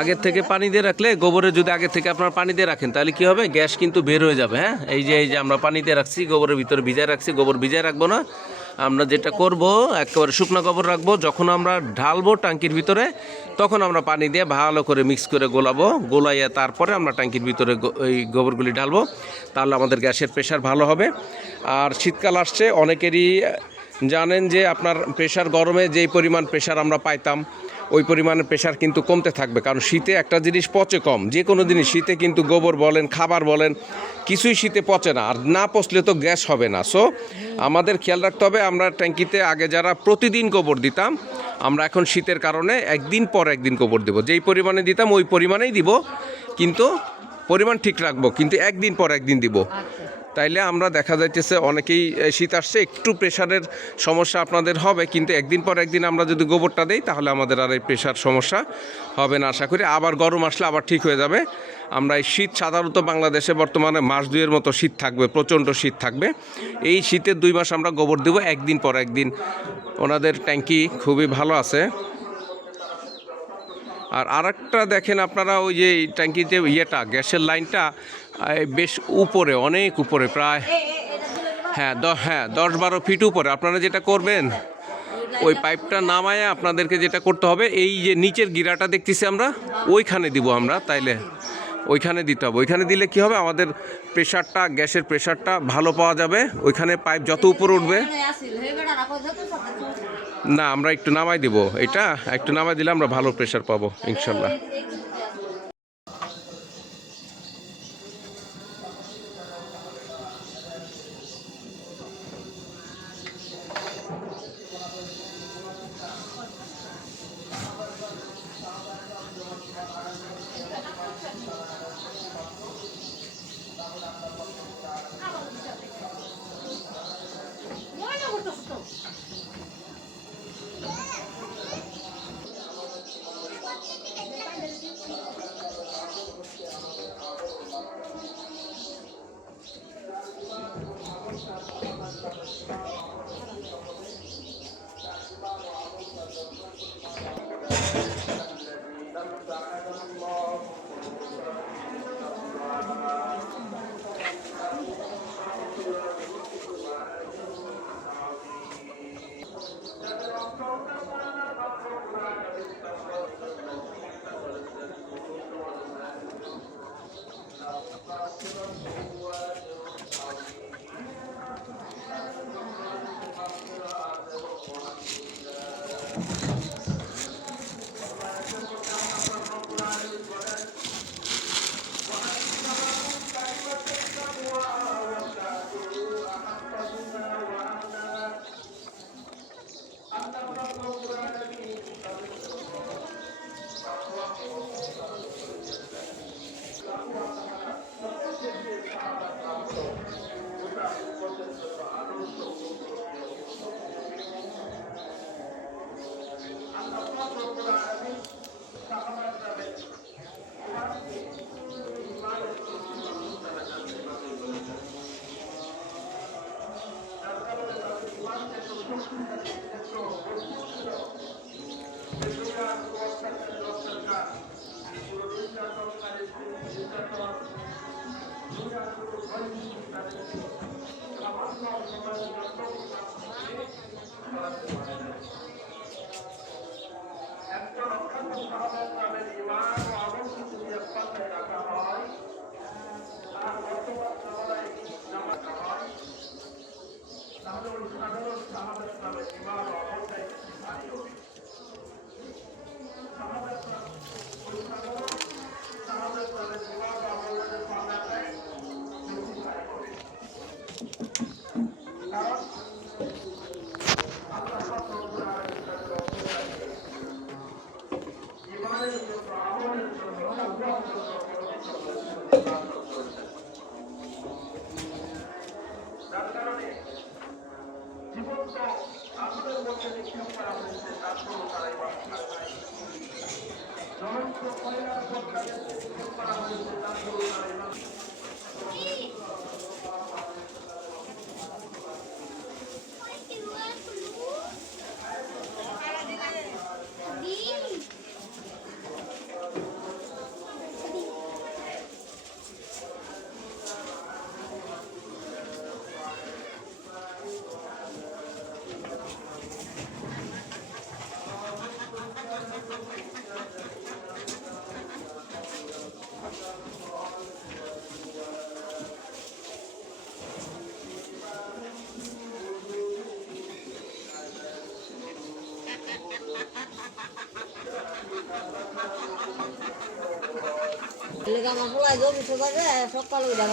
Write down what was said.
আগের থেকে পানি দিয়ে রাখলে গোবরে যদি আগে থেকে আপনার পানি দিয়ে রাখেন, তাহলে কি হবে? গ্যাস কিন্তু বের হয়ে যাবে হ্যাঁ? এই যে এই যে আমরা পানি দিয়ে রাখছি, গোবরের ভিতরে ভিজায় রাখছি, গোবর ভিজায় রাখব না। আমরা যেটা করব, একেবারে শুকনো গোবর রাখব, যখন আমরা ঢালবো ট্যাঙ্কির ভিতরে, তখন আমরা পানি দিয়ে ভালো করে মিক্স করে গোলাবো, গোলাইয়া তারপরে আমরা ট্যাঙ্কির ভিতরে এই গোবরগুলি ঢালবো। তাহলে আমাদের গ্যাসের প্রেশার ভালো হবে। আর শীতকাল আসছে, অনেকেরই জানেন যে আপনার প্রেশার গরমে যেই পরিমাণ প্রেশার আমরা পাইতাম, ওই পরিমাণে প্রেশার কিন্তু কমতে থাকবে। কারণ শীতে একটা জিনিস পচে কম। যে কোনো জিনিস, শীতে কিন্তু গোবর বলেন, খাবার বলেন, কিছুই শীতে পচে না। আর না পচলে তো গ্যাস হবে না। সো আমাদের খেয়াল রাখতে হবে, আমরা ট্যাঙ্কিতে আগে যারা প্রতিদিন গোবর দিতাম, আমরা এখন শীতের কারণে একদিন পর একদিন গোবর দেবো। যেই পরিমাণে দিতাম, ওই পরিমাণেই দিব। কিন্তু পরিমাণ ঠিক রাখব, কিন্তু একদিন পর একদিন দিব। তাইলে আমরা দেখা যাইতেছে অনেকেই শীত আসছে, একটু প্রেশারের সমস্যা আপনাদের হবে, কিন্তু একদিন পর একদিন আমরা যদি গোবরটা দেই, তাহলে আমাদের আর এই প্রেশার সমস্যা হবে না, আশা করি। আবার গরম আসলে আবার ঠিক হয়ে যাবে। আমরা এই শীত সাধারণত বাংলাদেশে বর্তমানে মাস দুইয়ের মতো শীত থাকবে, প্রচণ্ড শীত থাকবে। এই শীতের দুই মাস আমরা গোবর দেবো একদিন পর একদিন। ওনাদের ট্যাঙ্কি খুবই ভালো আছে। আর আরেকটা দেখেন আপনারা ওই যে ট্যাঙ্কিতে ট্যাঙ্কির যে ইয়েটা গ্যাসের লাইনটা বেশ উপরে অনেক উপরে প্রায় হ্যাঁ দ হ্যাঁ দশ বারো ফিট উপরে। আপনারা যেটা করবেন ওই পাইপটা নামায় আপনাদেরকে যেটা করতে হবে এই যে নিচের গিরাটা দেখতেছি আমরা ওইখানে দিব আমরা তাইলে। ওইখানে দিতে হবে। ওইখানে দিলে কি হবে? আমাদের প্রেশারটা, গ্যাসের প্রেশারটা ভালো পাওয়া যাবে। ওইখানে পাইপ যত উপরে উঠবে না, আমরা একটু নামাই দিব। এটা একটু নামাই দিলে আমরা ভালো প্রেশার পাবো, ইনশাল্লাহ। সরকার ভারত সরকার ভারত সরকার পুরোহিতরা তাদের দুর্গা পুরো ভয় তাদের আমার সমাজ পর্যন্ত আমাদের মধ্যে নিক্ষেপ করা হয়েছে তারপরেও তারা এবার তারা এবার সকালে